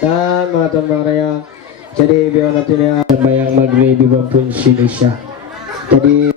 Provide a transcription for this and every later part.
dan mga tambang raya. Jadi biar natin ya bayang magready ba pun siya. Jadi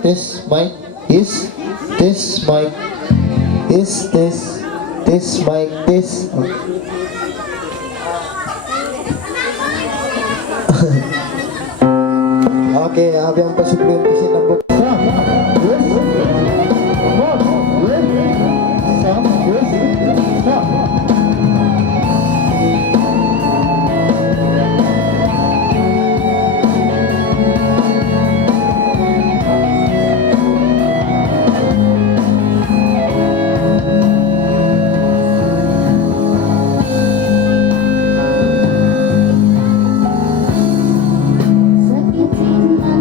this mic is this mic is this mic this oke, habang pasublim kasi ng book Sakit cinta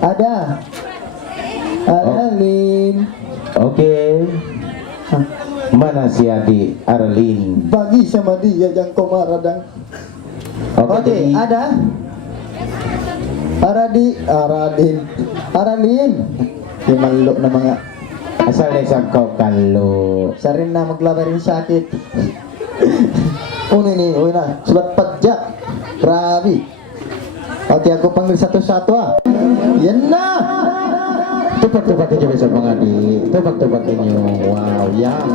Ada. Arlin. Oke. Mana si adik Arlin? Bagi sama dia yang komaradang. Oke, jadi- ada. Aralin. Di maluk na mga Asal desa kau kalau sarin na maglabarin sakit. Ini, na. Sulat pajak. Grabe. Oke, aku panggil satu-satu ah. Yan na. tebak-tebak aja besok Bang Adi. Tebak-tebak ini. Wow, yang.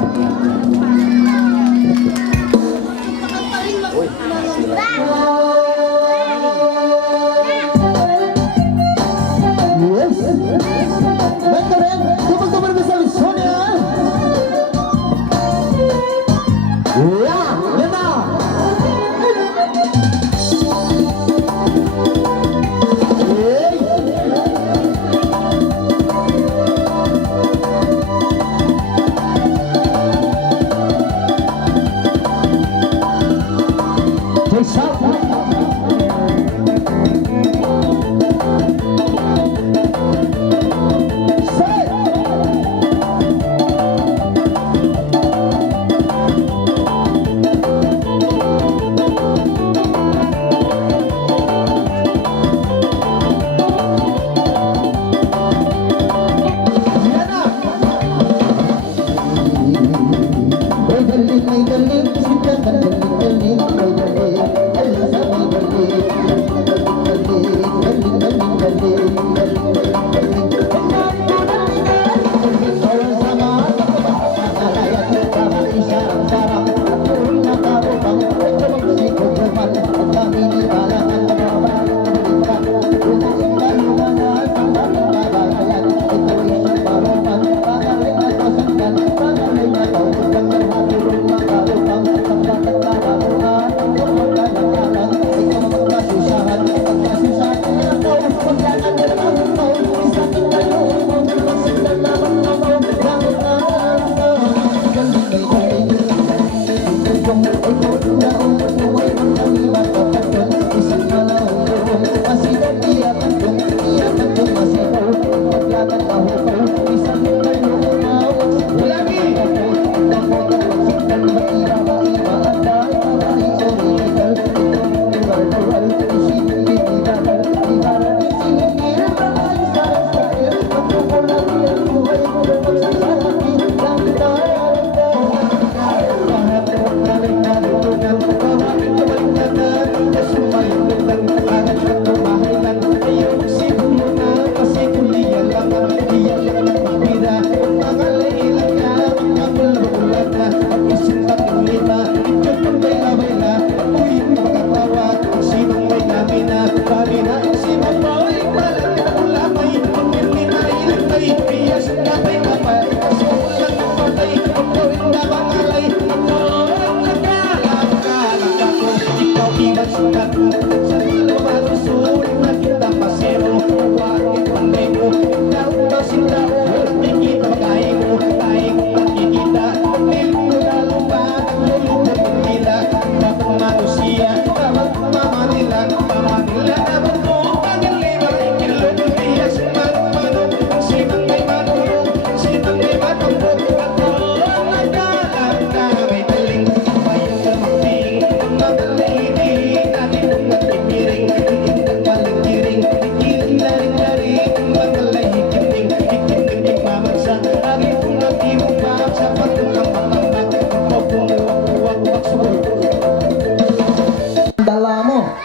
Yes. Baik kalian, tebak-tebak bisa Sonia. Ya, yan na.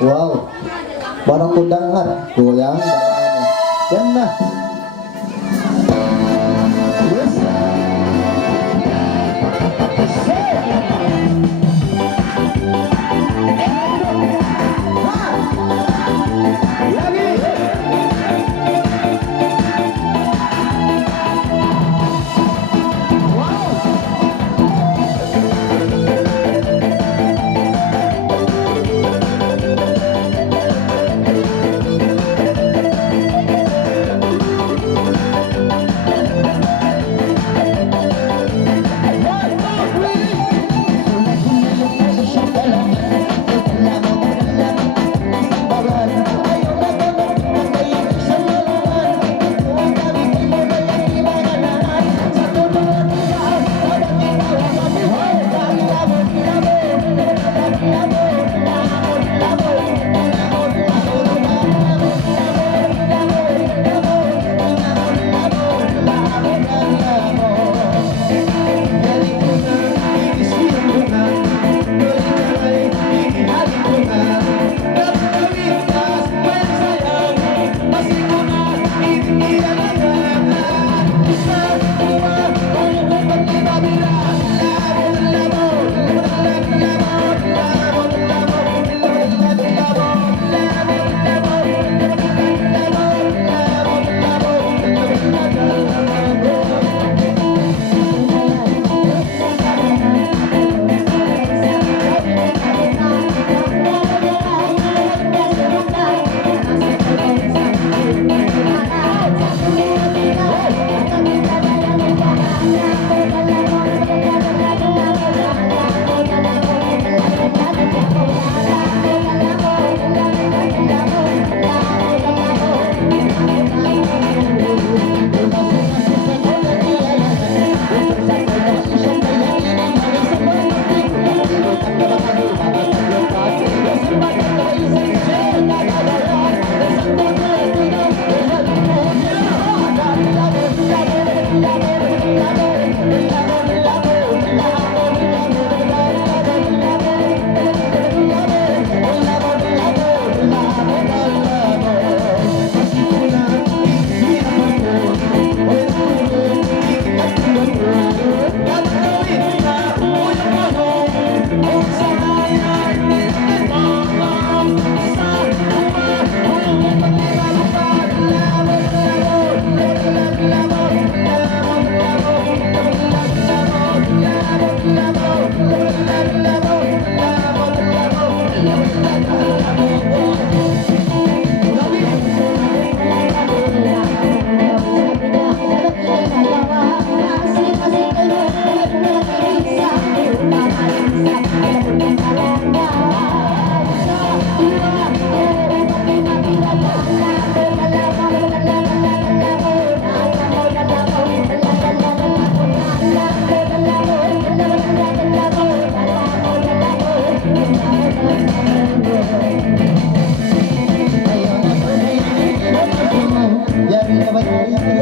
Wow, barang kundangan goyang dalamnya. Yan na. Yes.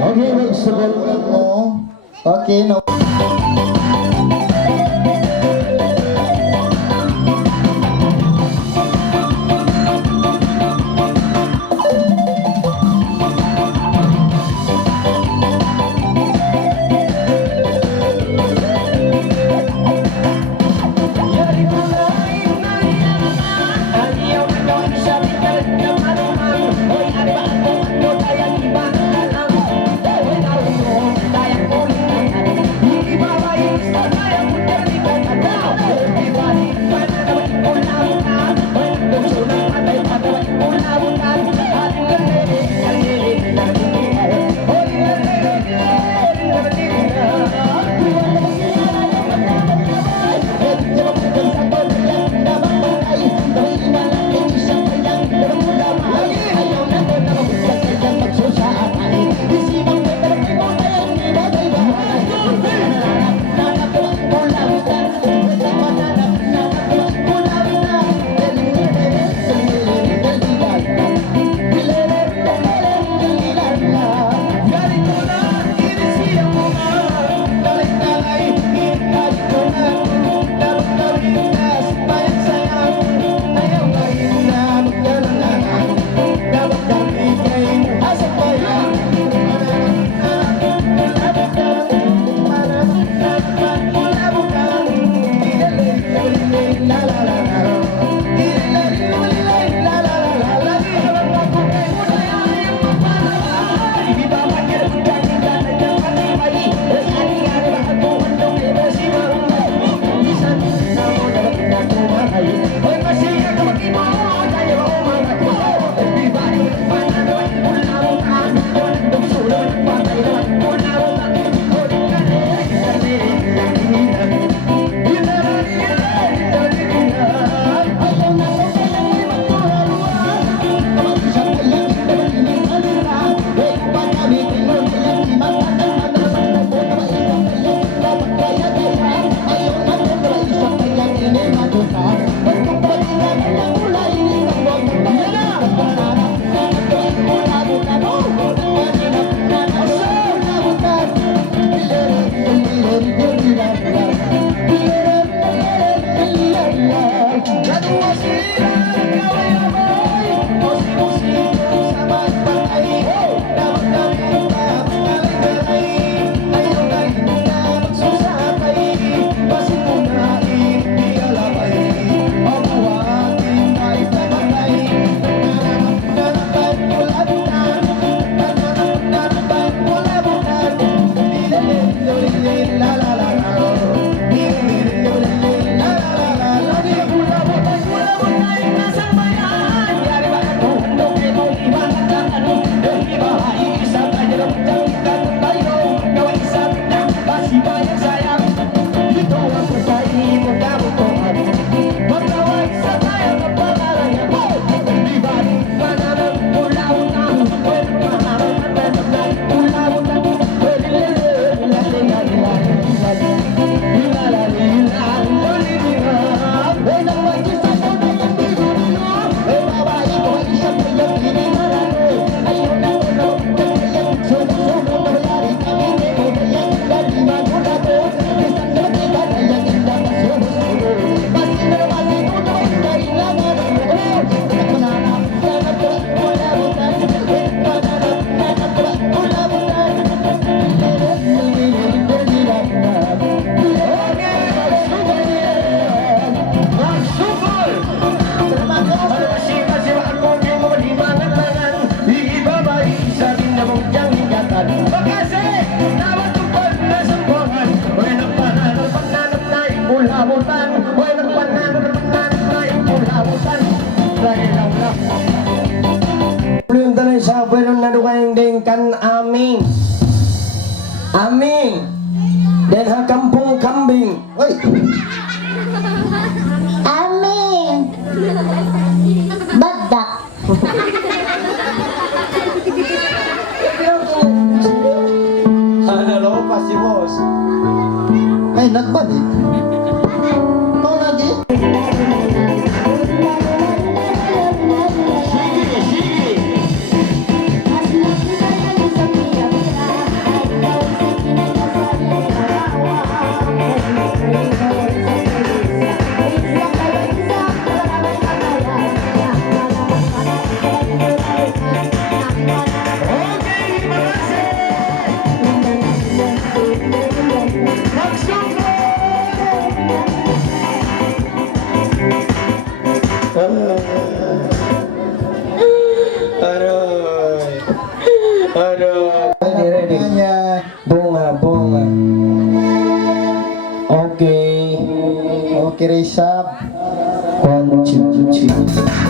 Okay, magsukol. Okay, no. Bye-bye. Oy, Aming. Badak. Ano lo pa si boss? ay nagbalik. Ikaw lagi? Aroy. Aroy. Ready, ready. Kanya. Bunga, bunga. Okay. Okay, Rizal. 1, 2, 3.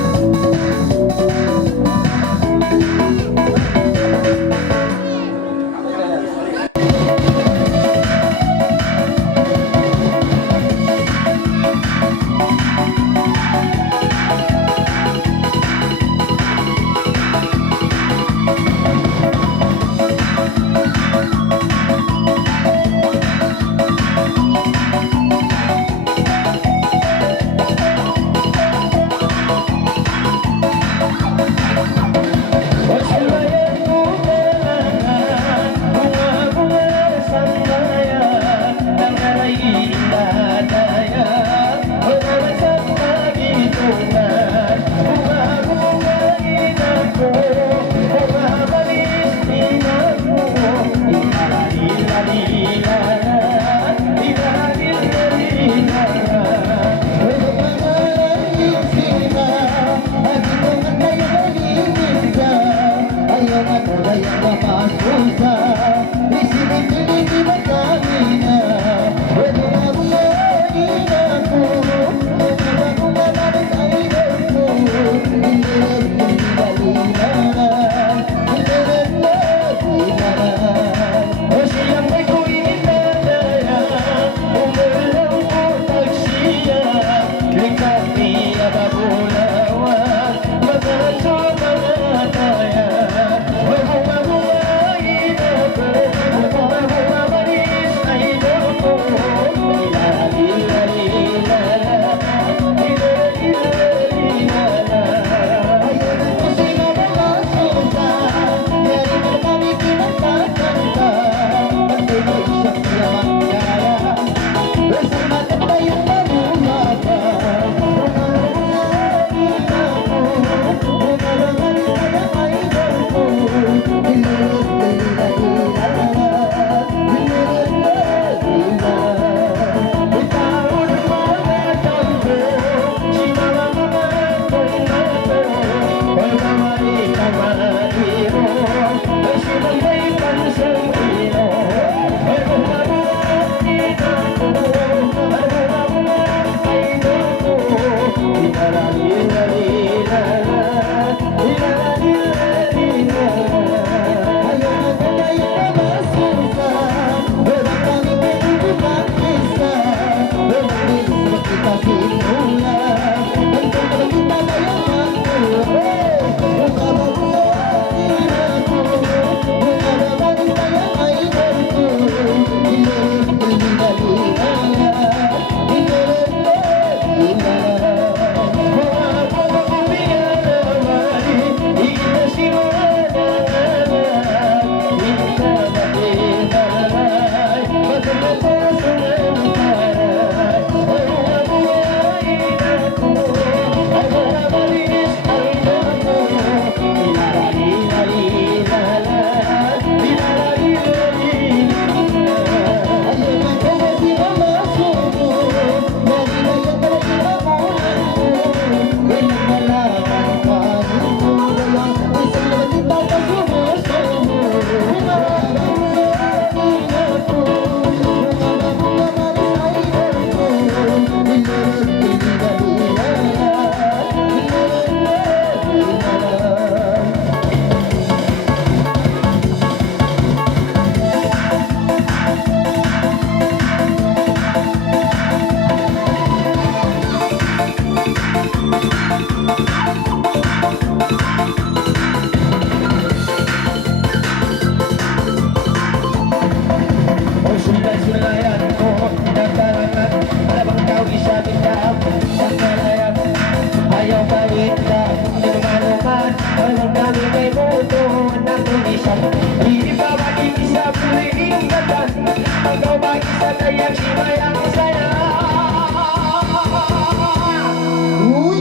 Uy!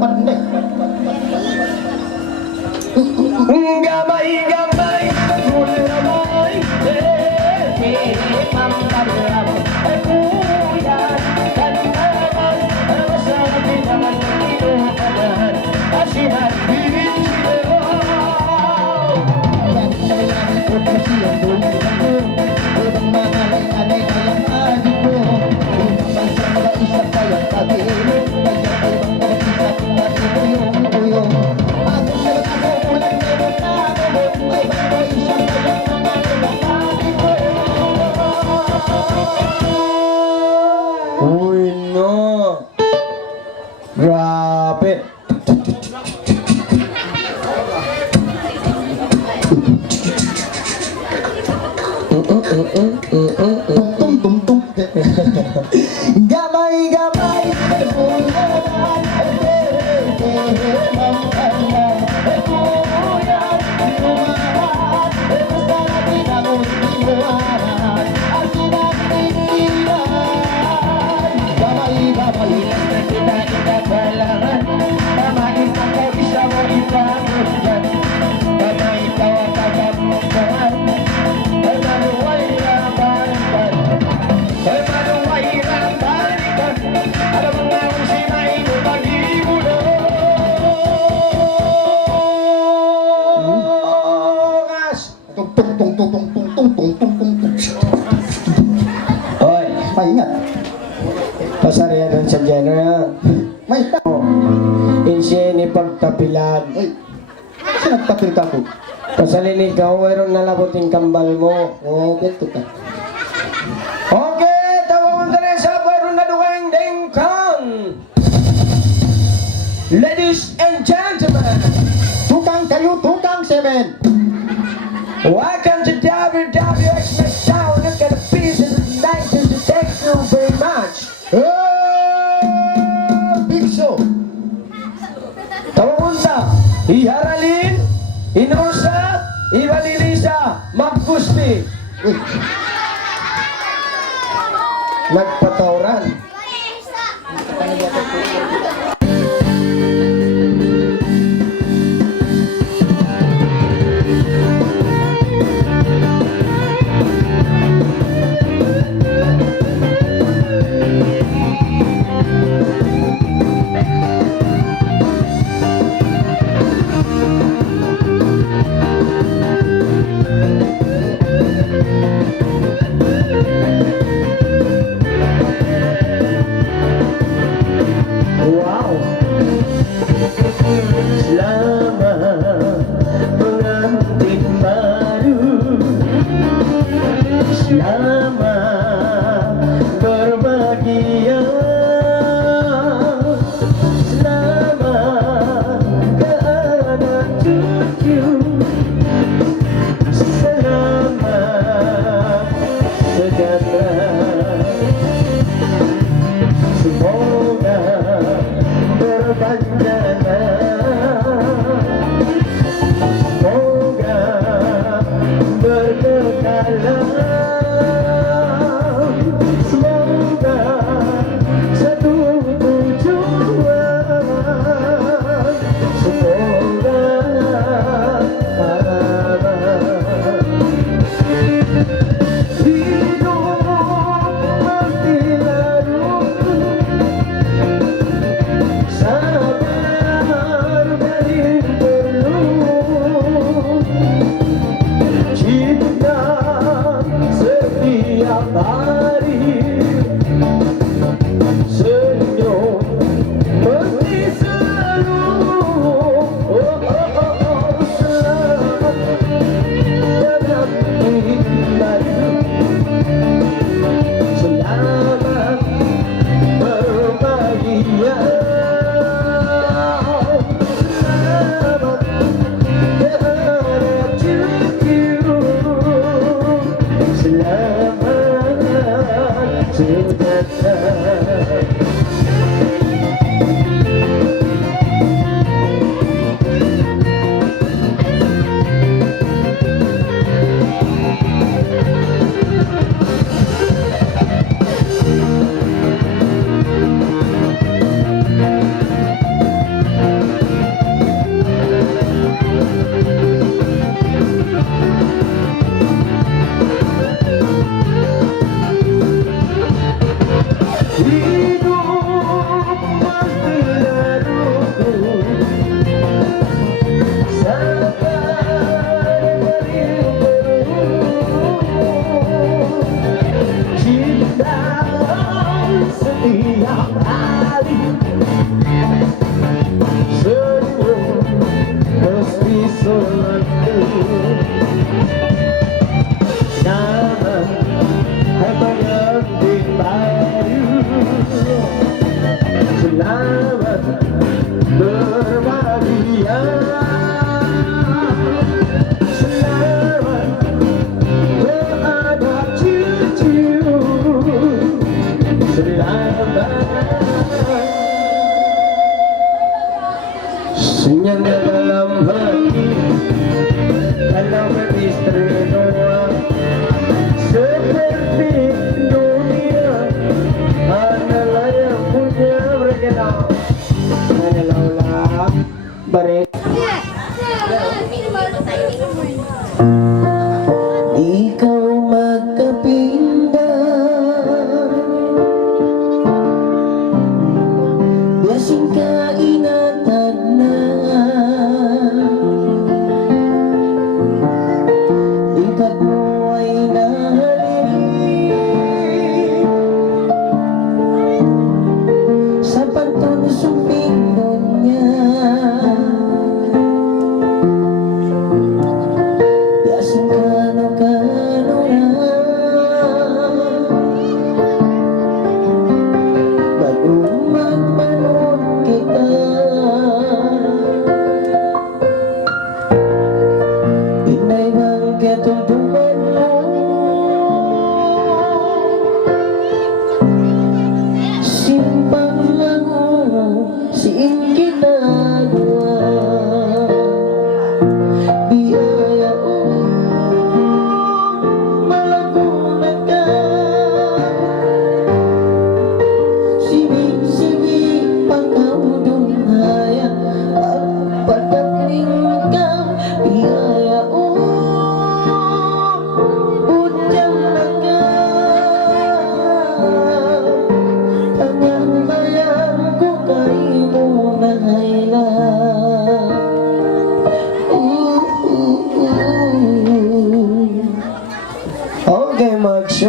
Pandai. Gamay-gamay, mulay, mambalam, kuya, kaninaman, masabi naman kinuhanan, asihan, bibigyan. Yan ko kasi ang dulo ko. Ibang mga lay-alay kayang adik ko. Ibang sa mga isa kayang pag-iilo. Kaya ibang mga isa kayang ako ulang meron na ako. Ibang mga isa kayang mga adik ko. Uy, no. Grabe. Tung-tung-tung-tung. Gamay-gamay, bulan, mambalam, kuya, lumahat, basta natin ang ulimuhan, asinan tindihan. Gamay-gamay, Kita ikagalangan, tamain ako isa mo ipangulan. Tama ikaw ang kagamukan, ay maluway na balikan. Ay maluway na balikan, alam mo nga kung sinay ko mag-ibulan. tung-tung-tung-tung-tung-tung-tung-tung. Hoy, Maingat. pasarihan nun sa general. May tao. Insiya ni pagtapilan. Ay, kasi nagtapil ka ko. Pasalin ikaw, mayroong nalaboting kambal mo. Oh, ganito ka. Okay, tawag na rin sa mayroong nadugang dingkan. Ladies and gentlemen, Tukang kayo, tukang seven. welcome to WWX Smackdown. Look at the pieces of the 90s. Thank you very much. Big Show. Tawag na, iharalin, inusa, ibalilisa, maggusti. Uy, Nagpatawran. Wow! Selamat mengantin baru. Selamat berbahagia. Selamat ke anak cucu. Selamat sejahtera. Semoga berpanjangan, semoga berkekalan, semoga satu tujuan, semoga hidup mati lalu. Sabar paling perlu, cinta setiap hari, senyum mesti selalu. Selamat menanti baru, selamat berbahagia.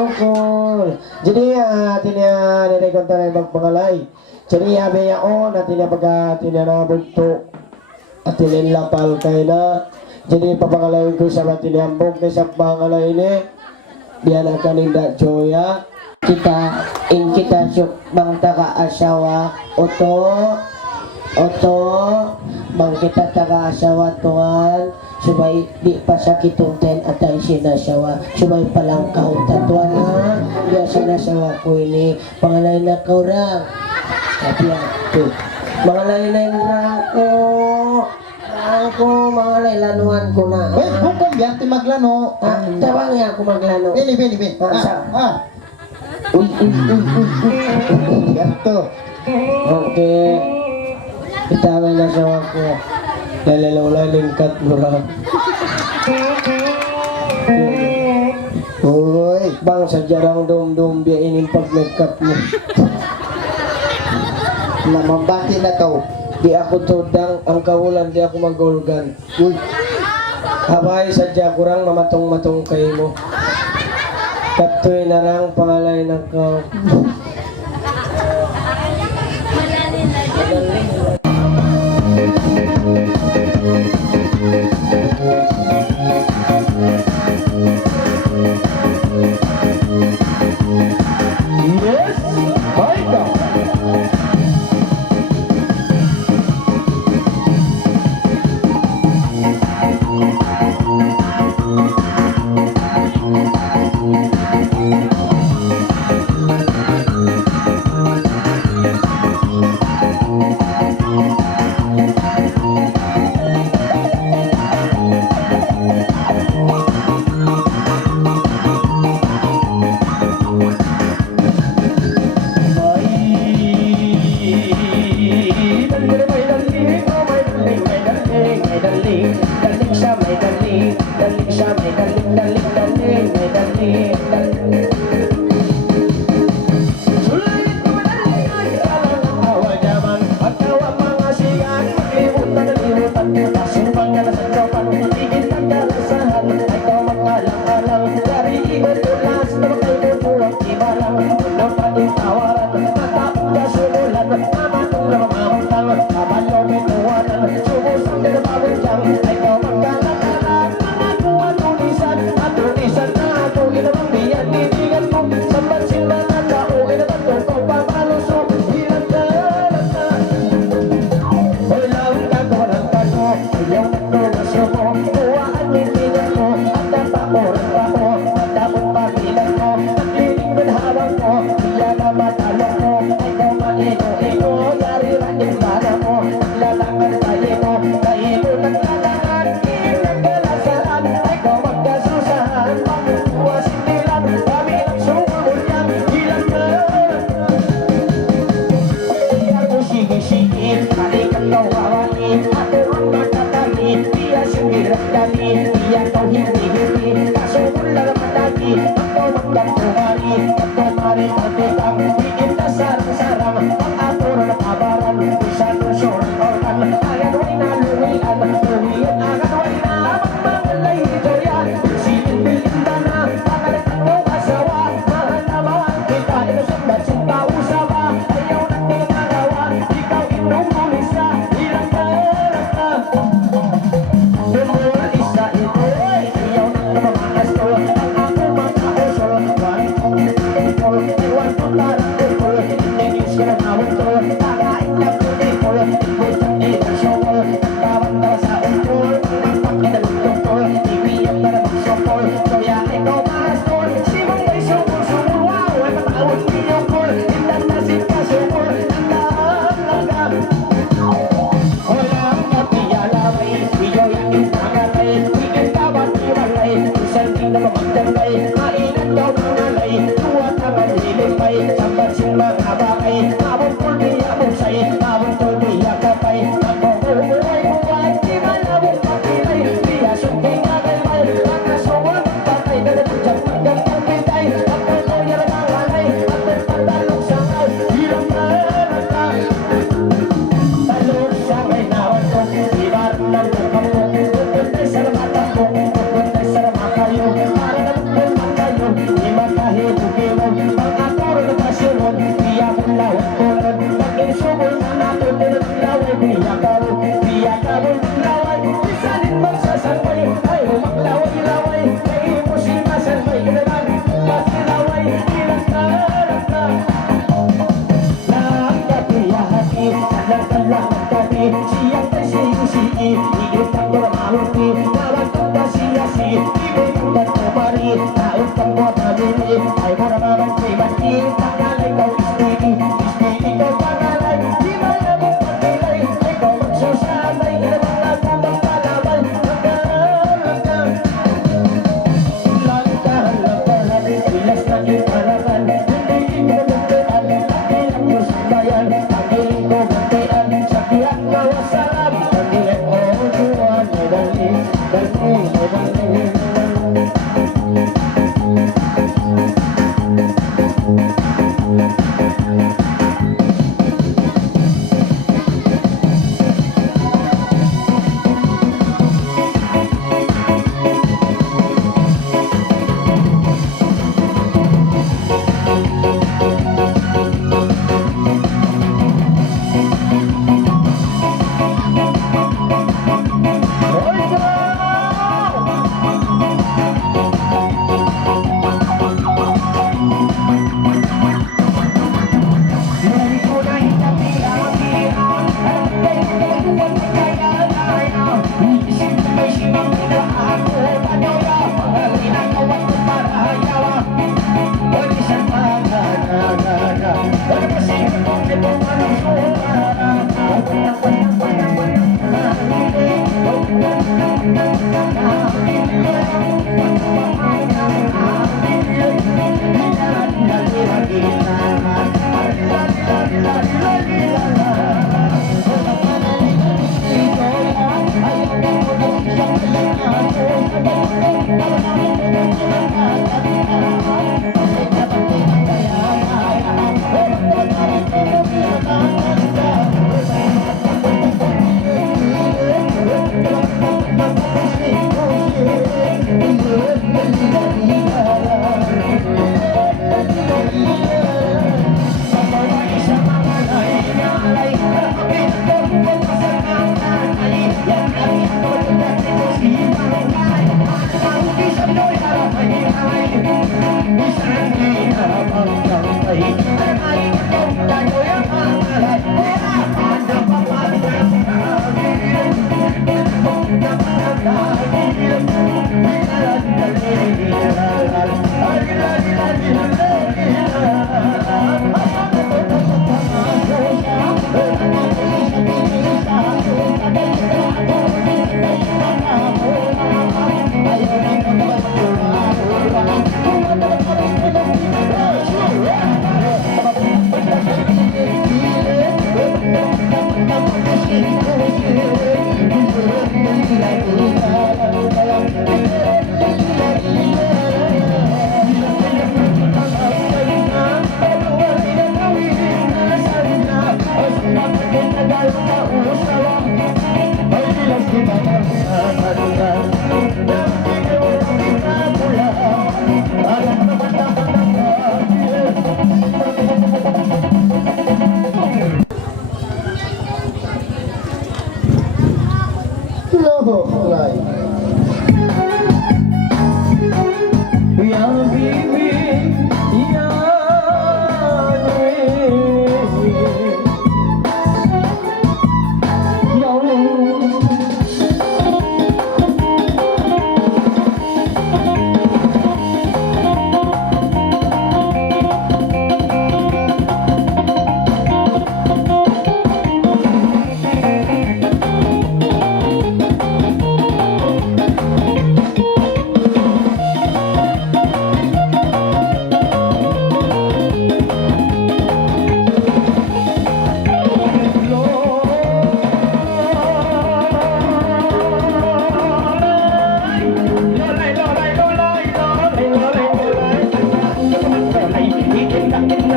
MAGSUKOL. Jadi tinya dari kontra yang pangkalay. Jadi abi yao na tinya pagka tinya na bunto at tinya lapal kay na. Jadi papangkalay ko sa batiniambok na sa pangalay ini. Diyan ang kaninda Joya. Kita bang taga asawa oto bang kita taga asawa tuan subay di pasakitong ten atay sinasawa subay palang kaunta tuan ha dia sinasawa ko ini pangalay na kaurang tapi tu mangalay na ako mangalay lanuan ko na hukom biya ti maglano. tawang niya ako maglano Bini. Uy. Ganto. Okay. Itaway na siya ako. Lalalaw lingkat mo lang. Uy. Bang sa jarang dum-dum biya ining pag-makeup mo. Namabati na to. Di ako tudang ang kahulan, di ako mag-organ. Uy. Habay sadya kurang mamatong-matong kayo mo. Katoy na lang pangalay ng ko. Yes, my God.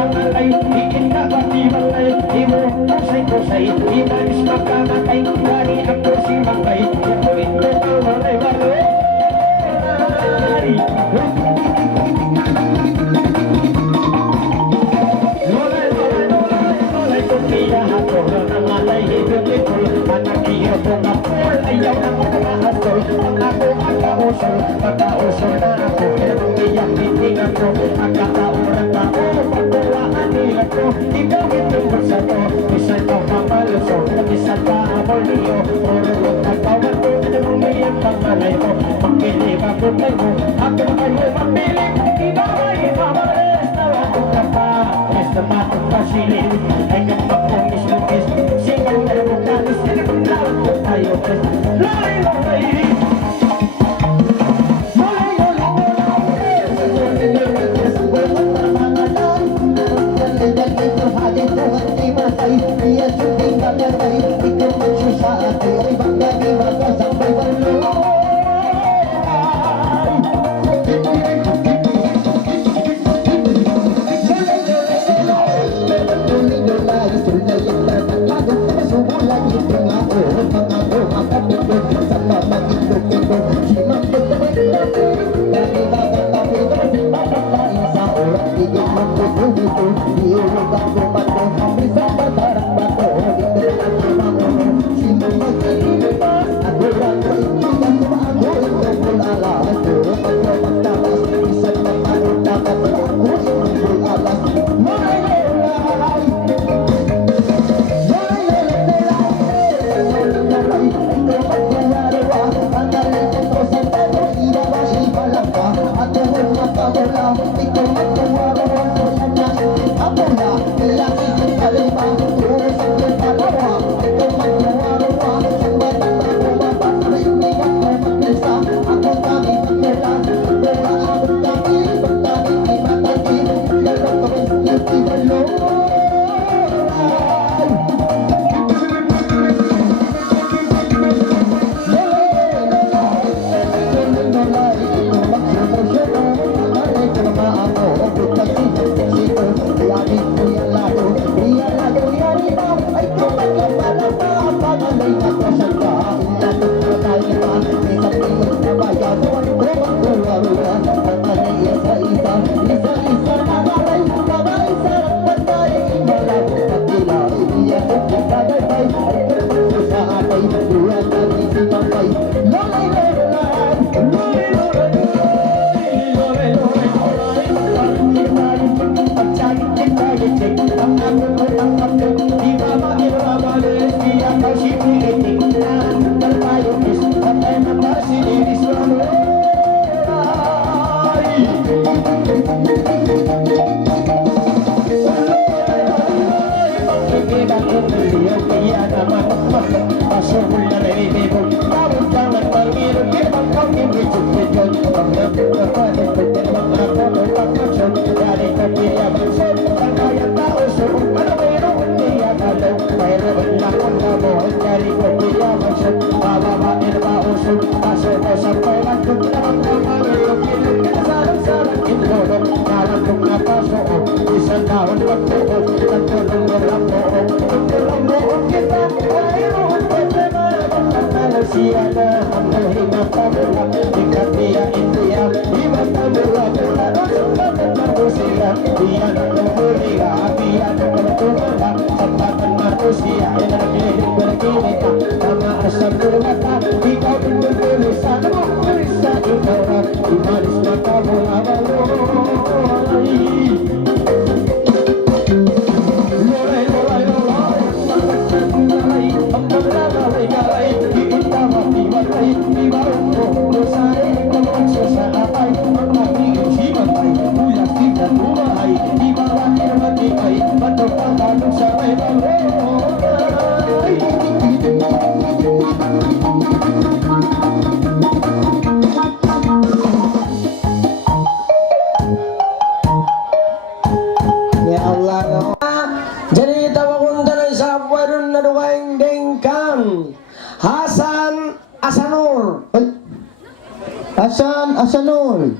nangangalay, ikinabatibalay, imo kusay-kusay, imanis makamatay, dari ako si Makay, ito ang malay-balay. Lolay kung iya ako, nangangalay, beautiful, anak iyo kung ako, ayaw na ko maasol, pag ako makausol, makausol na ako, pero iyak titing ako, magkakauran na ako, pagbuwaan nila ko, ikaw itong bansa ko, isa ito mamaluso, isa pa amor niyo, orulog at bawat ko, namumiyang pangalay mo, makilig ako kayo, ako kayo mapilig, iba ay mamalis, nawag ka pa, is na matong pasilin, ay kapag is, singaw na bukalis, sinagundawag ko tayo, lolay, lolay, Asanul.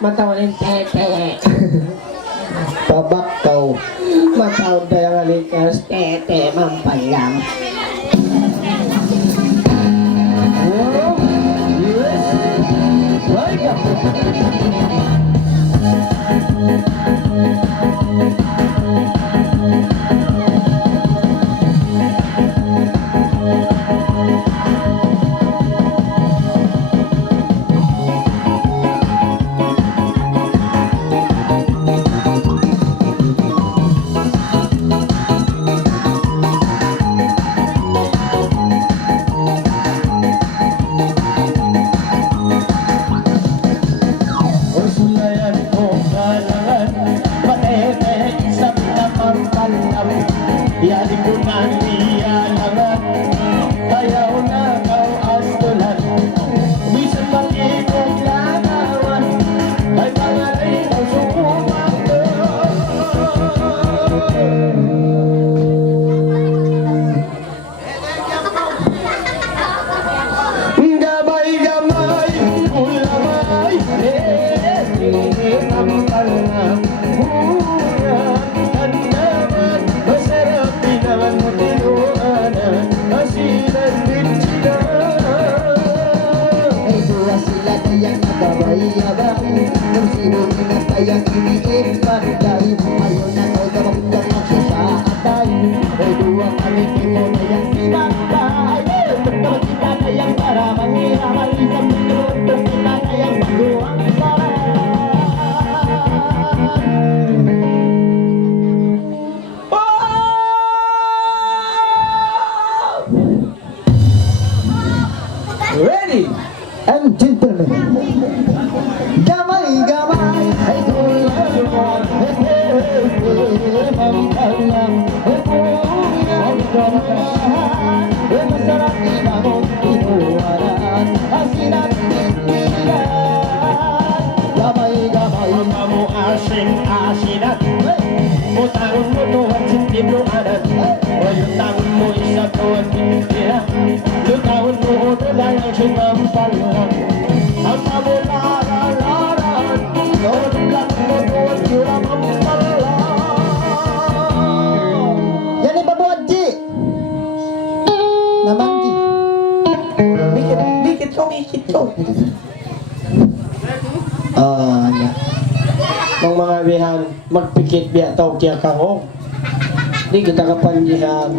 Matawanin tete. Babakaw. Matawag na yung likas. Tete, mampayang. Wow! Yes! Welcome! gabay-gabay Nung sibong inatayang iniipan Dahil ayaw na ko na mabulang magsasaatay Ay duwa kami kimo na yang sinatay Tugtog kita na yang para manghiraman Sa mundo, tugtog kita na yang magduwang sarang Ready? And gentlemen, gamay-gamay ay tulad mo Mamtalang masarap inamon inuwanan Asin at tindihan Gamay-gamay Mamamu asin-asinat Mutangon mo tuwan sintim mo anan O yung tangon mo isa tuwan tinitira Lutawan mo uno lang ang sumampalan Ang pamulararan Lorong lang mo tuwan kira mampalan Yan ay babuad, Ji! Naman, Ji! Dikit ko Yan. Nung mga bihan magpikit biya tao kaya kahong Di kita kapandihan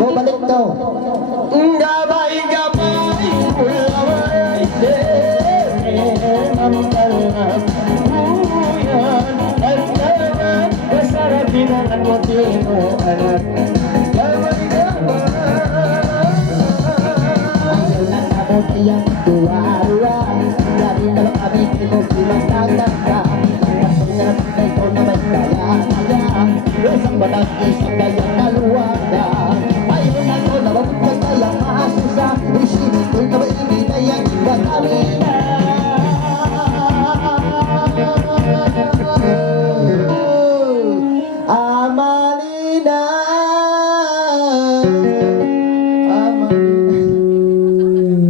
Balik daw. Gabay-gabay ulaway Mamtalang Uyan Antalan Masarap binangan mo tinuanan Gabay-gabay Ayaw na namot iyang duwa-duwa Dari kalau kami kimo pinagtatanda Pasok na naman ito na may kaya-kaya Isang batang isang kayang naluwada Ayaw na ko na mabutag kayang maasusa Isipin ko na ba hindi na yang iba kami na Amalina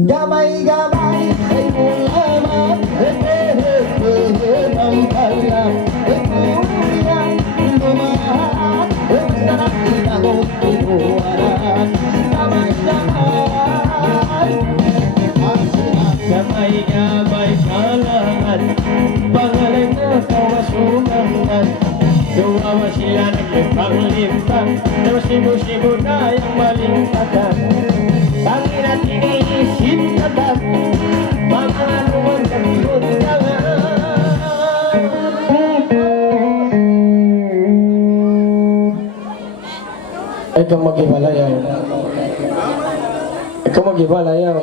Gamay-gamay ay mulaman Ang kalang Ikuyan lumahan Ang sarap inamot inuwanan Gamay-gamay Ang sinap Gamay-gamay kalangan Pangalay na kawasumangan Duwawa sila nagpagpalimpang Pero sibo-sibo na yung malingkatan Tangin at iniisip na dat Mga luwan katlod na nga Ikaw mag-iwalayaw Ikaw mag-iwalayaw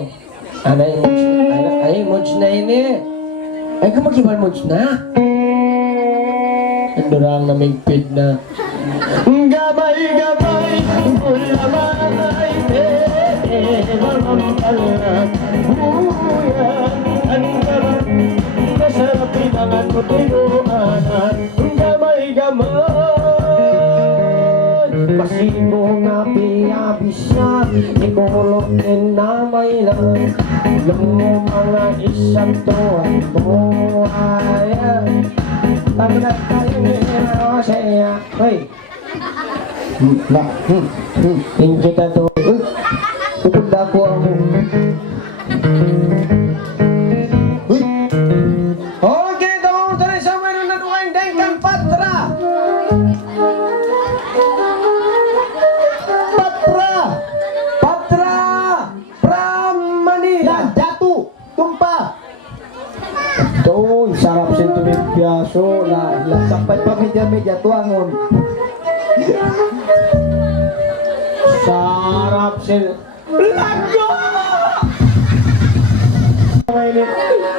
Ay, mods na ini Ikaw mag-iwal mods na Andurang namigpid na Gamay-gamay Ulamay Mamtalang Uyan Antalan Masarap pinangan mo tinuanan Gamay-gamay Masibo nga piyabis na Ikulot din na may lang Yung mga isang tuwan buhayan Pagkat tayo nila siya Hoy Na, Hindi kita to Pupunta ko ako Uy! Okay, tawag tayo sa mayroon na tuwang dengkang patra Patra! Patra from Manila Jatu! Tumpa! Ito, sarap sin tumipyaso Sampai pa media-media tuangon Sarap sin Lago!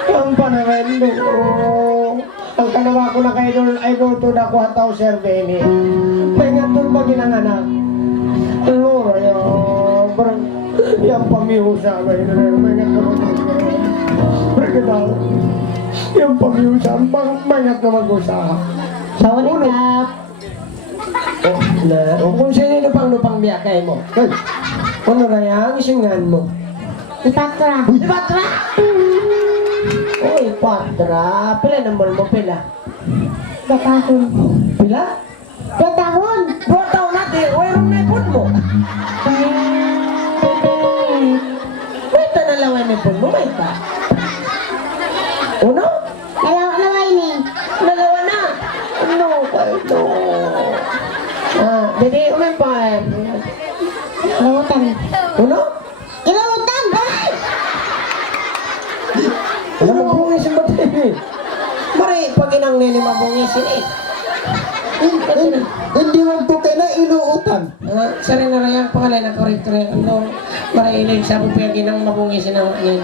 Ang panangan Ang kanawa ko na kayo idol to na ko hataw survey ni May nga doon ba ginanganak? Loro yung parang yung pamihusa may nga doon Berkedal yung pamihusa may nga doon mag-usa Sawadikap! Kung sino lupang-lupang biyakay mo Ano na yan? Isingan mo Ipatra. Patra! Uy, Patra! Pila naman mo, pila? Datahun. Pila? Datahun. 2 taon natin, wairong nepon mo. May tanalawan nepon mo, may ta. Uno? Dalawa na ini. Dalawa na. Ano ba ito? Dili, pa. Lautan. Uno? Ilautan, bay! Wala mabungis yung batay. Mari, pag inang nini mabungisin eh. Hindi mo po kayo na iluutan. Sari na lang yung pangalan na korrekto rin. Ano, marainig sa pupiyag inang mabungisin ang ngayon.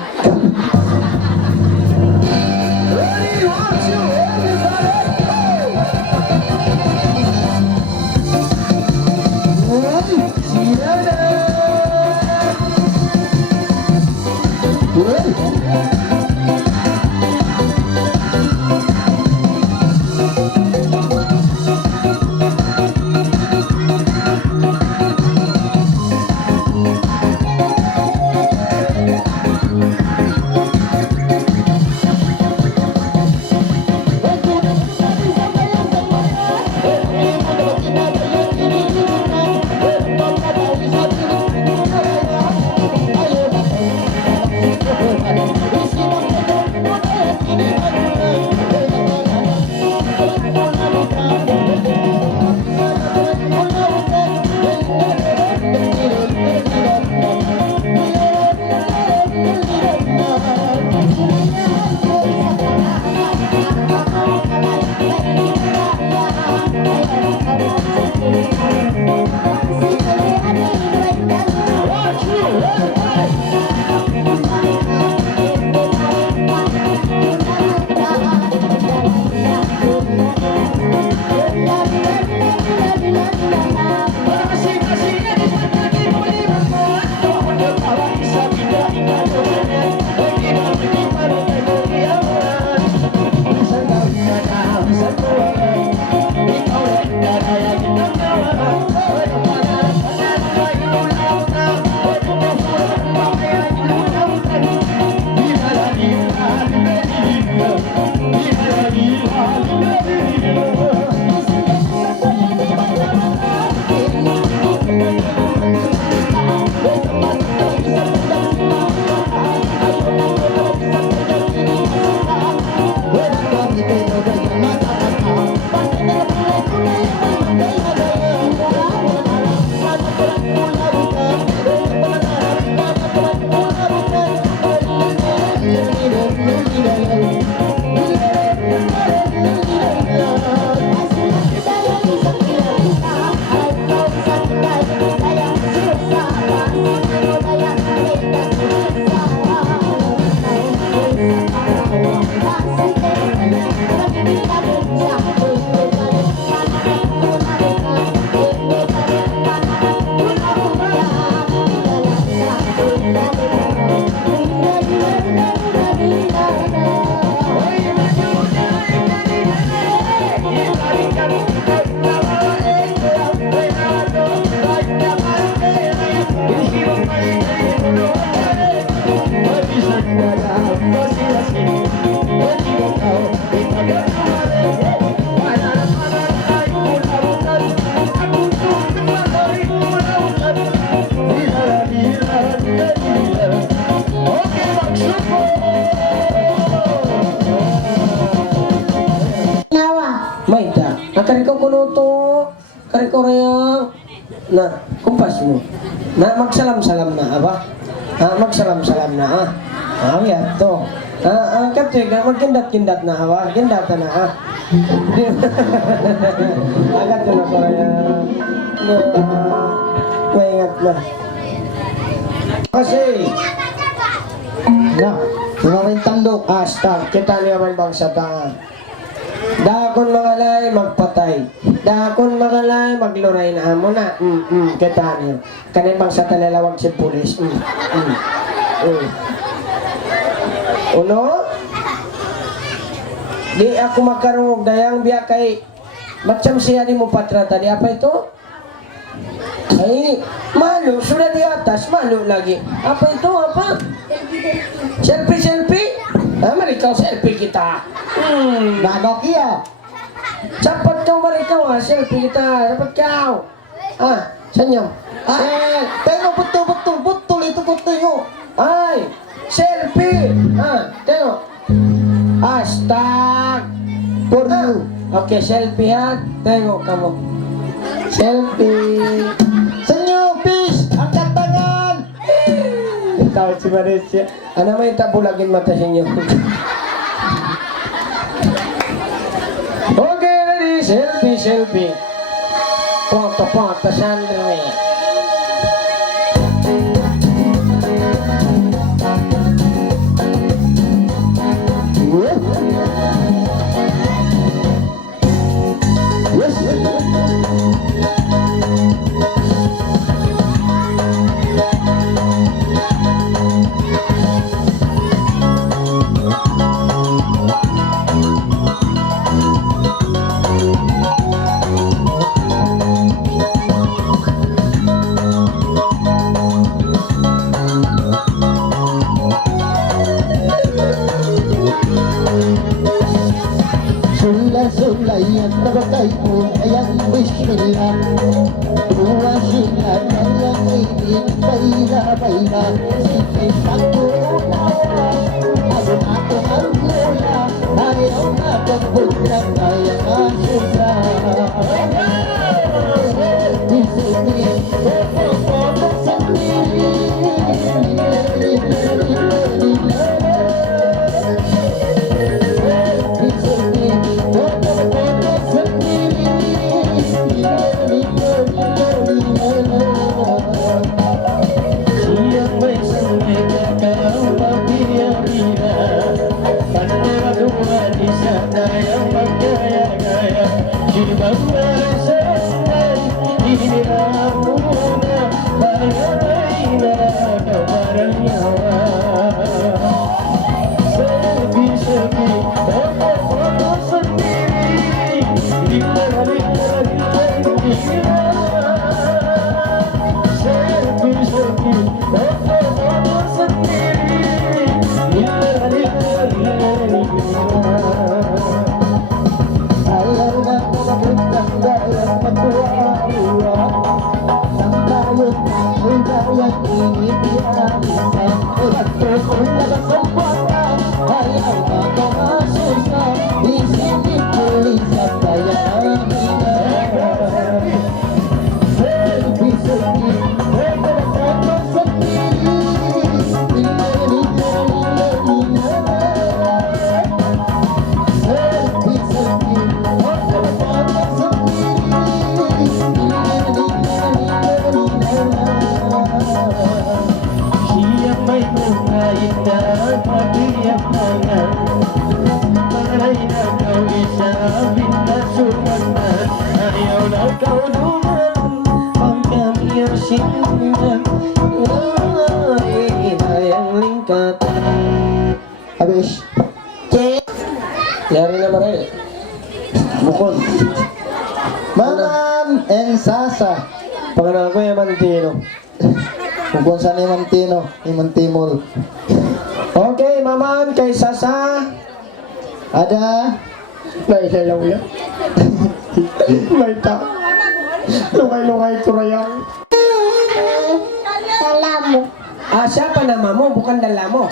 Kariko ko to, kariko raya na kumpas mo. Na magsalam-salam na aba. Magsalam-salam na ya to. Katoy ka magkindat-kindat na aba, kindata na Agad ko na ko raya. Maingat na. Kasi Na, sumawin tandok. Start, kita niya man bang sa tangan. Dakon magalay, magpatay. Dakon magalay, magluray na amo na. Kita niya. Kanin bang sa talalawag si pulis. Uno? Di ako magkarungog dayang biya kay macam siya di mo patrata. Di apa ito? Ay, malu, sudah di atas, malu lagi. Apa itu, apa? Selfie? Mereka selfie kita. Nagok iya. Cepat kau mereka selfie kita, cepat kau. Senyum. Tengok betul itu kau tengok. Ay, selfie. Tengok. Okay, selfie ha. Tengok kamu. Selfie. Senyo, fish! Angkat tangan! Tawad si Marwisa. Ano may tabulagin mata sa inyo? Okay, ready? Selfie, selfie. Foto, foto, Sandra. Sulay ang nabagay mo ay ang wish nila. Dua sila kanyang ibig, bayla-bayla. Sige pag-unawa, ako ako ang mula. Ayaw na pag-bulang, kaya nga sila. Sige, pag-unawa sa Abis. Yari na maray. Bukod. Mamam and Sasa. Pangalan ko yung Mantino. Kung saan ni Mantino, ni Mantimol. Okay, maman, kay Sasa. Ada. May hello ya. May ta. Lungay-lungay ko rayang. Salamu. Siapa namamu? Bukan dalamu.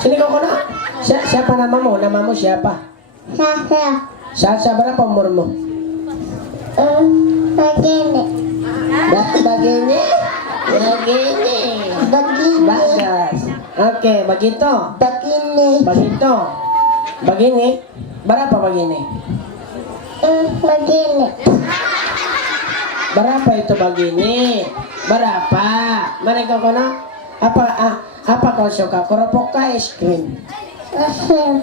Sini kau kena. Siapa namamu? Namamu siapa? Sasa. Sasa berapa umurmu? Begini. Begini. Begini. Begini. Bagas. Oke, begitu. Begini. Begitu. Begini. Berapa begini? Begini. Berapa itu begini? Berapa? Mana kau kena? Apa kau suka? Kerupuk kah es krim? Es krim.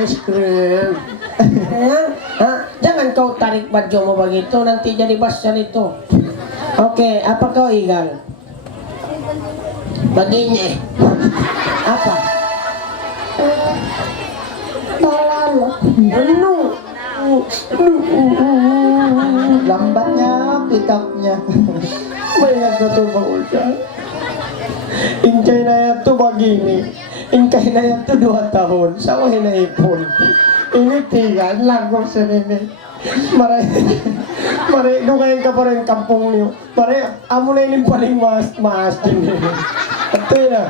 Es krim. Jangan kau tarik bajumu begitu, nanti jadi basah itu. Oke, apa kau Igal? Begini. Apa? Salamu. Lambatnya, pitapnya. Banyak betul Bang Ulsa. Ingkay na yan to begini. Ingkay na yan to 2 tahun. Sa na ipon. Ini tigan, lago sa nini. Maray, dugayin ka pa rin kampong niyo. Maray, amo na yung paling mas din. Ito na.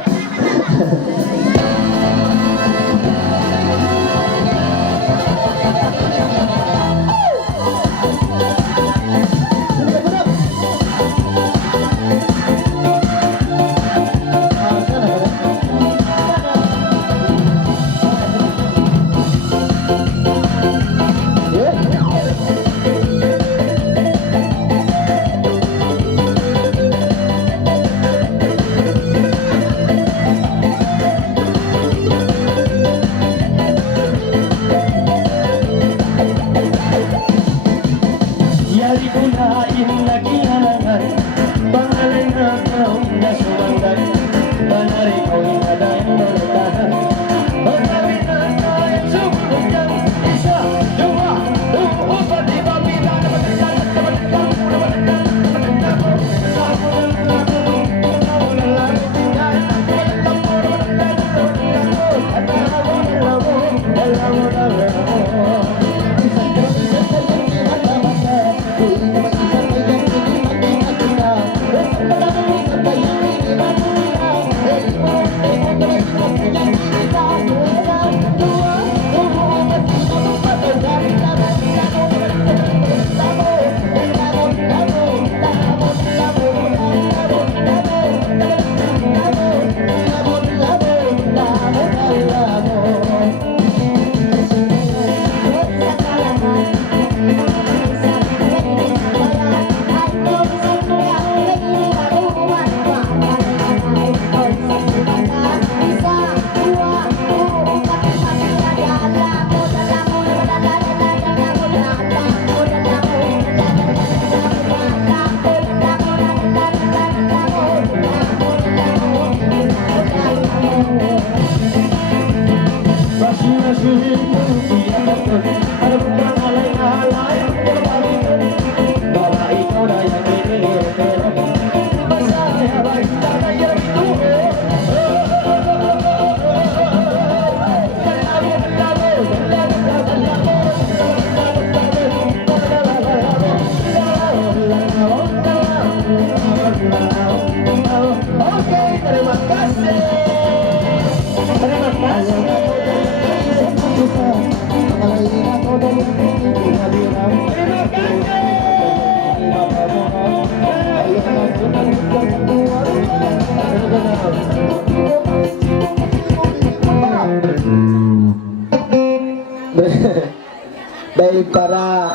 para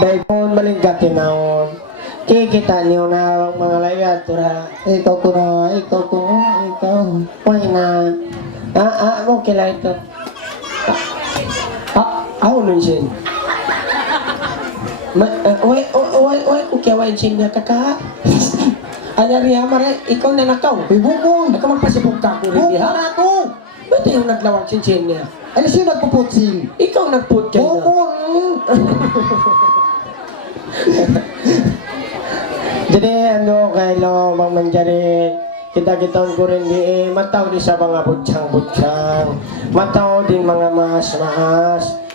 dahil malingkatin naon. Kikita niyo na ang mga layat, tura. Ikaw ko na, ikaw. Why na? Okay lang ito. Ako nun siya. Why, ko kaya why siya niya kaka? Alariya, maray, ikaw na nakaw. Uy, bukong. Ako magpasipog ka ko rin, Bukong ha? na to. Ba't yung naglawag si Jen niya? Ano siya nagpuputsil? Ikaw nagput kayo na. Bukong. Jadi ano kayo mang manjari kita ko rin di mataw di sa mga butsang mataw din mga mas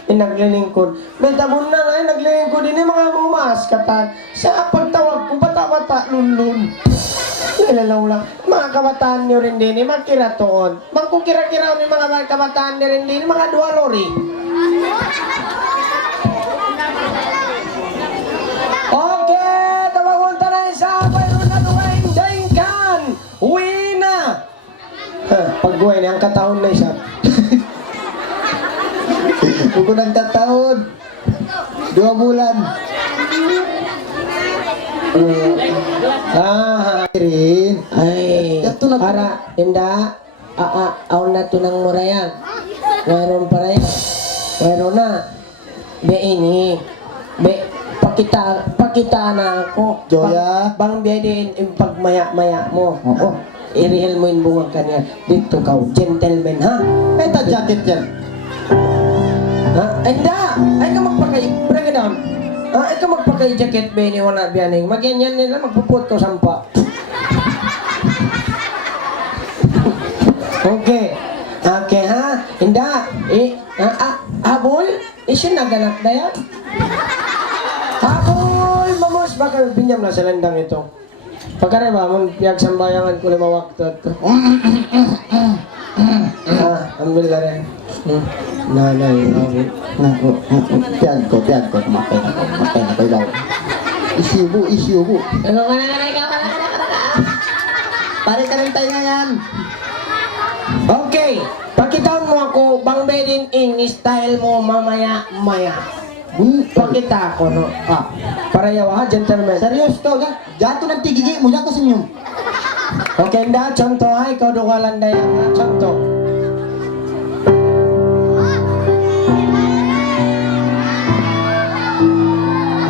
naglilingkod metabon na nga naglilingkod din mga mumas katan sa pagtawag ko bata-bata lunlun nilalaw lang mga kabataan nyo rin din makiratoon magkukira-kira ni mga kabataan nyo rin din mga dualori. Okay, tawag na isa mayroon na duwain daingkan wina pag-uwi na ang kataon na isa. Buko ng kataon. 2 bulan. Rin. Ay, Yato na to. para, hindi, aon na to ng murayan. Mayroon pa rin. Mayroon na. Be ini. Be, pakita na ako. Joya. Bang biya din yung pagmaya-maya mo. Oo. Irihel mo yung bunga kanya. Dito ka, gentleman, ha? Ito jacket yan. Ha? Hindi! Ay ka magpakay, bring it down. Ay ka magpakay jacket, Benny, wala biyaning. Magyanyan nila, magpuput ko sampa. Okay. Okay, ha? Hindi. Habol? Isyo naganap na yan. Habol! Mamos, baka binyam na sa landang ito. Pagkara ba, mong piyag sambayangan ko limawak to. Ambil na rin. Nanay, Tiyan ko. Kumakay na ko daw. Issue bu. Pare ka rin tayo ngayon. Okay, pakitaan mo ako, bang bedin in style mo mamaya-maya. Pakita ako, no? Para yaw ha, gentleman. Serius to, jato ng tigigi mo, jato sa inyo. Okay, nda, conto ha, ikaw duwalan na yan, ha? Conto.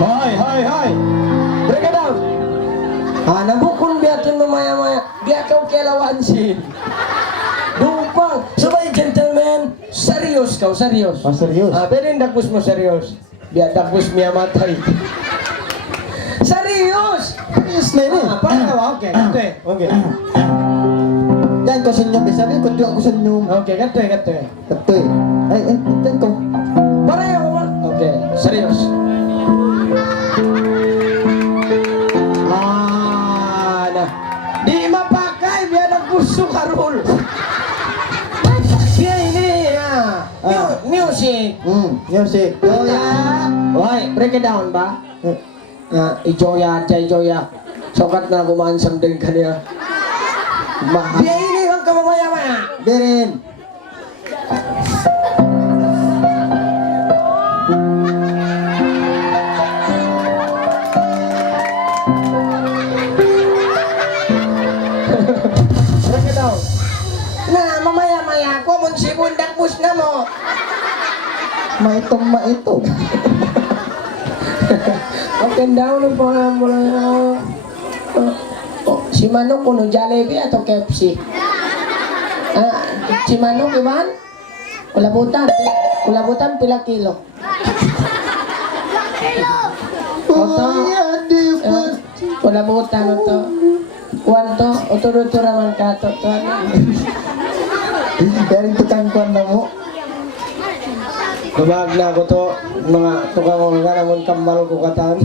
Hoy! Break it down! Nabukon biyatin mo maya-maya, biya ka kailawan sin. Dupang, sabay gentleman, serius kau, serius. Serius. Pero yung dagpus mo serius. Biya dagpus miya matay. Serius! Serius na yun. Paano? Okay. Yan ko sa inyo, sabi ko, diyo ako sa inyo. Okay, ganito. Kato Ay, yan ko. Pareho mo. Okay, serius. Di mapakay, biya nagpuso karol. Biya ini, music. Music. Joya. Why, break it down ba? Joya. Sokat na gumansam din kanya. Biya ini, ang kamamaya-maya. Berin. Mamaya-maya ko, munsibon dakpus na mo. Maitong. Okay daw, nung pangalan mo lang si Manong kuno Jollibee atau KFC? Si Manong iman? Kulabutan pila kilo? Oto? Kulabutan oto? Wanto? Oto-oto raman kato to ano? Dari tukang kuan na mo. Babag na ako to, mga tukang mga naman kambal ko katan.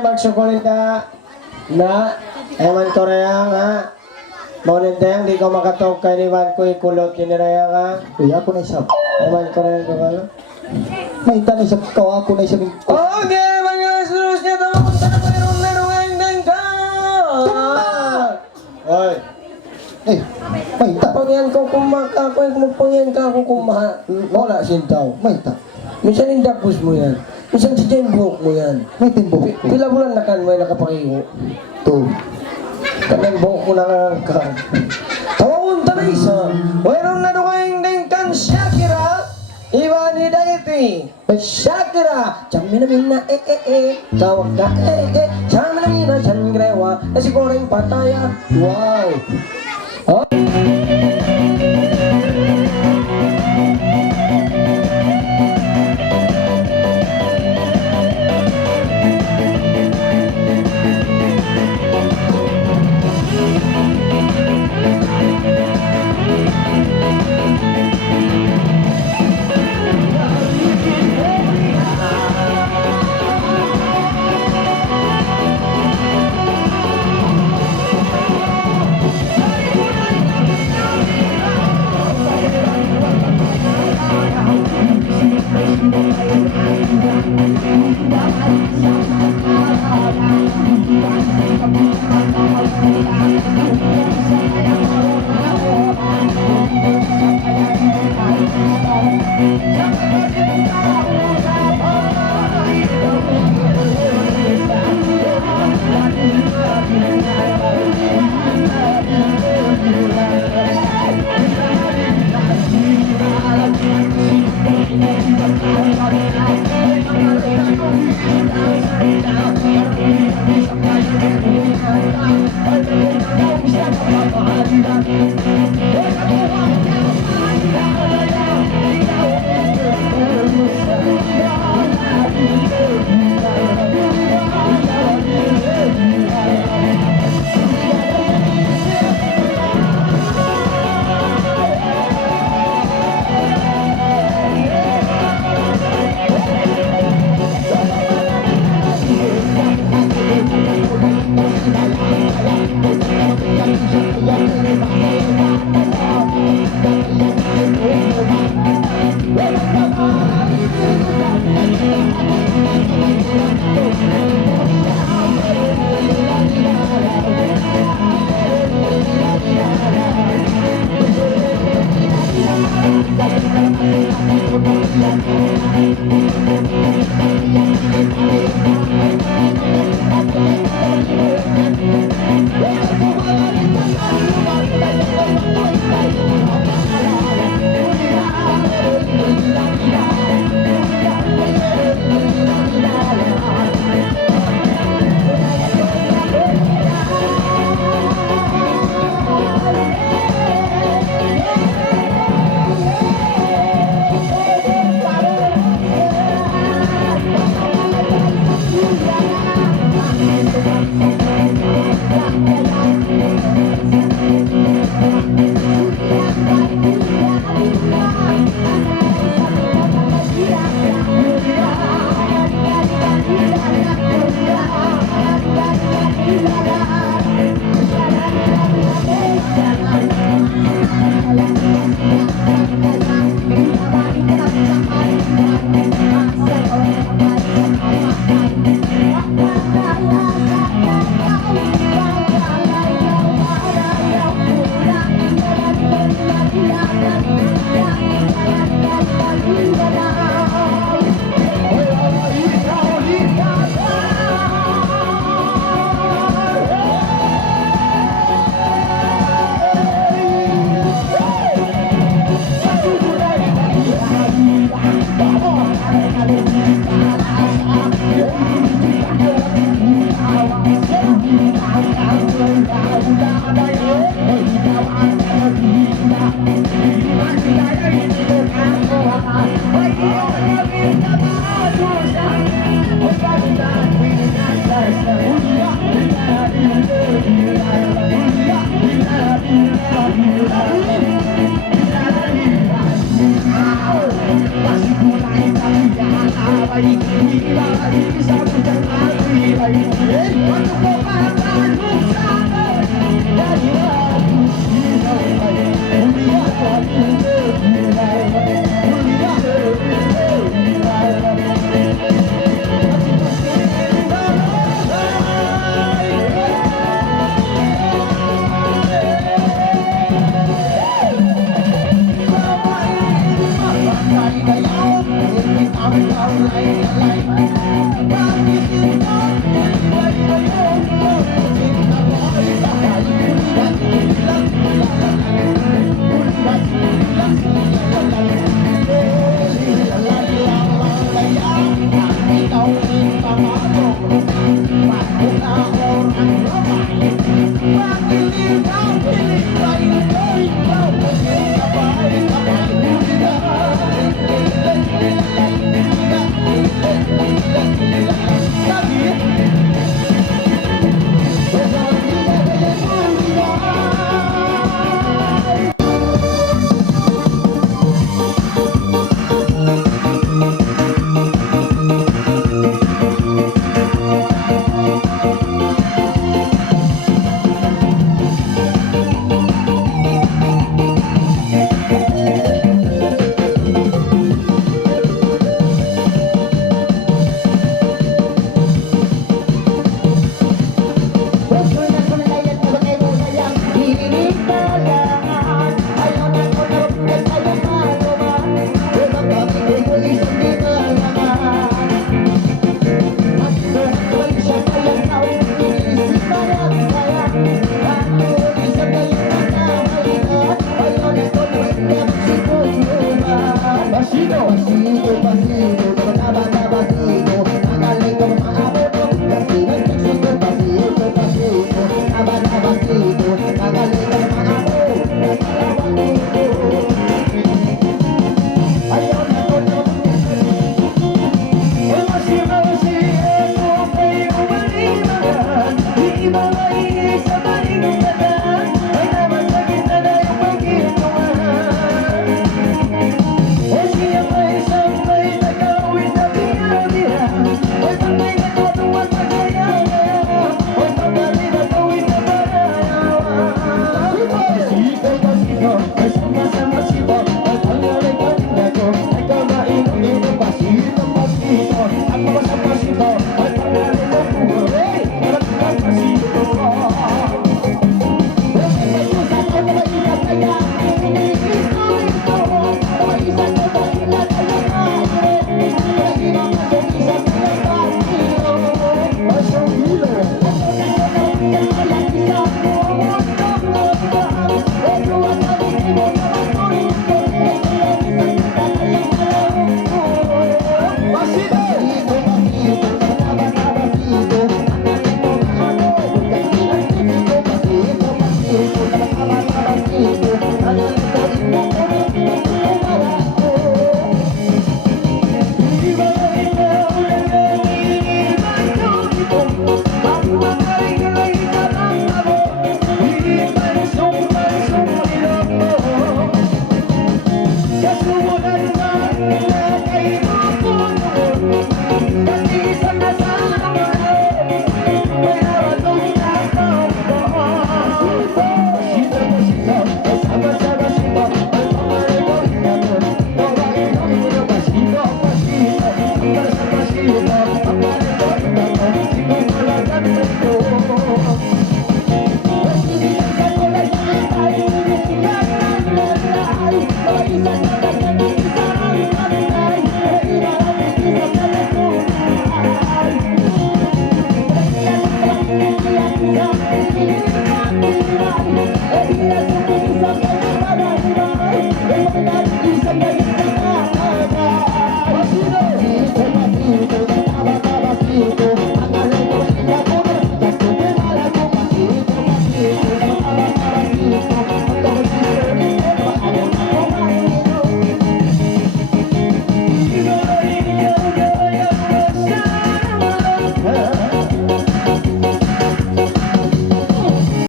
magsukulin ka na eman Korea nga maunintayang di ko makatok kay Iwan ko ikulot kiniraya ka Uy, ako na isap. eman Korea ko ka May tanong sa ko, ako na isap. okay mga sulus niya tawag sa mayroong naruweng ng ka oy Eh, may ta. pangyan ko kumaka ko magpangyan ka ako kumaha wala sintaw May ta. minsan indakbus mo yan minsan si Jembok mo yan May timbok ko. pila bulan na kan may nakapakiho To. kanang buhok mo nakangkang tawon ta na isa mayroong naruweng ng kang Shakira iba ni Daiti Shakira Chami na mina Kawag ka Chami na mina Changrewa Na siguro yung pataya Wow Oh Dari hati, di dalam hati,